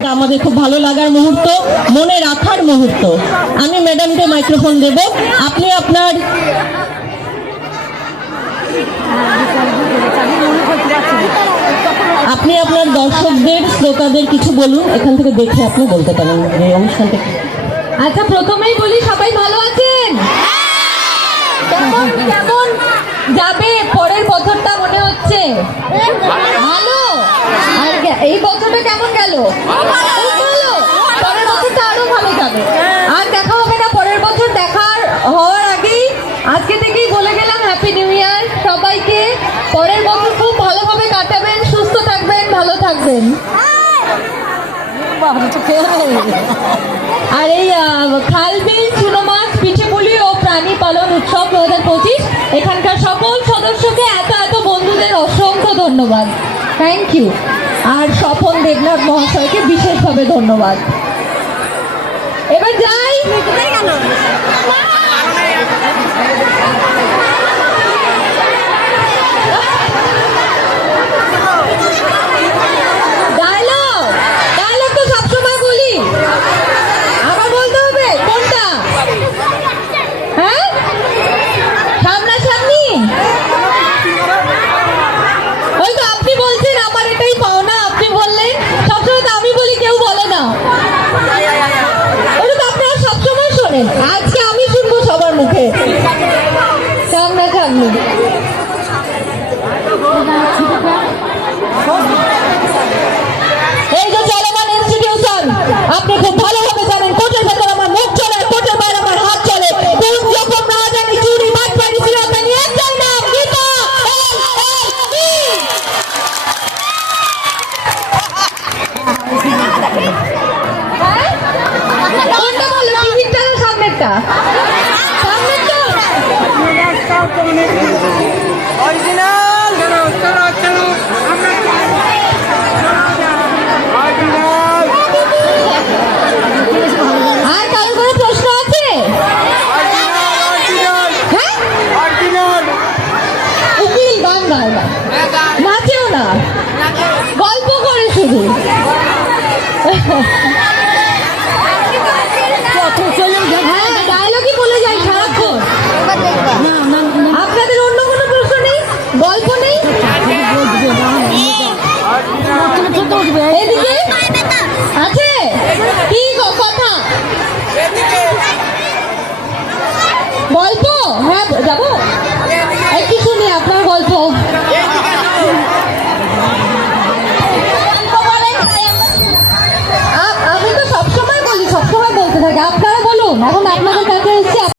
আমাদের খুব ভালো লাগার মুহূর্ত, মনে রাখার মুহূর্ত। আমি ম্যাডামকে মাইক্রোফোন দেব। আপনি আপনার দর্শকদের, শ্রোতাদের কিছু বলুন। এখান থেকে দেখে আপনি বলতে পারেন এই অনুষ্ঠানটা। আচ্ছা, প্রথমেই বলি, সবাই ভালো আছেন? কেমন কেমন যাবে পরের বছরটা মনে হচ্ছে? ভালো। আর এই বছরটা কেমন গেল? ভালো। পরের বছরটা আরো ভালো যাবে। আর দেখা হবে না পরের বছর। দেখার হওয়ার আগেই আজকে থেকেই বলে গেলাম হ্যাপি নিউ ইয়ার সবাইকে। পরের বছর খুব ভালোভাবে কাটাবেন, সুস্থ থাকবেন, ভালো থাকবেন। আর এই খালবিল চুনো মাছ, পিঠে পুলি ও প্রাণী পালন উৎসব 2025 এখানকার সকল সদস্যকে, এত বন্ধুদের অসংখ্য ধন্যবাদ, থ্যাংক ইউ। আর স্বপন দেবনাথ মহাশয়কে বিশেষভাবে ধন্যবাদ। এবার যাই। ডায়লগ তো সবসময় বলি, আবার বলতে হবে কোনটা? হ্যাঁ, সামনাসামনি। ওই তো আপনি বলছেন, আমার এটাই পাওনা। আপনি বললেন সবসময়, তো আমি বলি, কেউ বলে না। ওটা তো আপনারা সবসময় শোনেন, আজকে আমি শুনবো সবার মুখে। সামনাসামনি। এই যে চলমান ইনস্টিটিউশন, আপনি খুব ভালোভাবে জানেন, কোর্টের ভেতর আমার মুখ চলে, কোর্টের বাইরে আমার হাত চলে। কোন রকম না জানি চুরি বাটপাড়ি ছিল, তা নিয়ে একটাই নাম, গীতা। কোনটা বলো? টিভিটা না সামনেরটা? সামনেরটা। অরিজিনাল চলো চলো চলো আর কারো কোনো প্রশ্ন আছে? হ্যাঁ, উকিল গান গায় না, নাচেও না, গল্প করে শুধু। হ্যাঁ, ডায়লগই বলে যাই সারাক্ষণ। আপনাদের অন্য কোনো প্রশ্ন নেই? গল্প নেই? এদিকে আছে কি কথা? গল্প? হ্যাঁ, যাবো একটু শুনি আপনার গল্প। আমি তো সবসময় বলি, সবসময় বলতে থাকি। আপনারা বলুন, এখন আপনাদের কাছে এসেছি।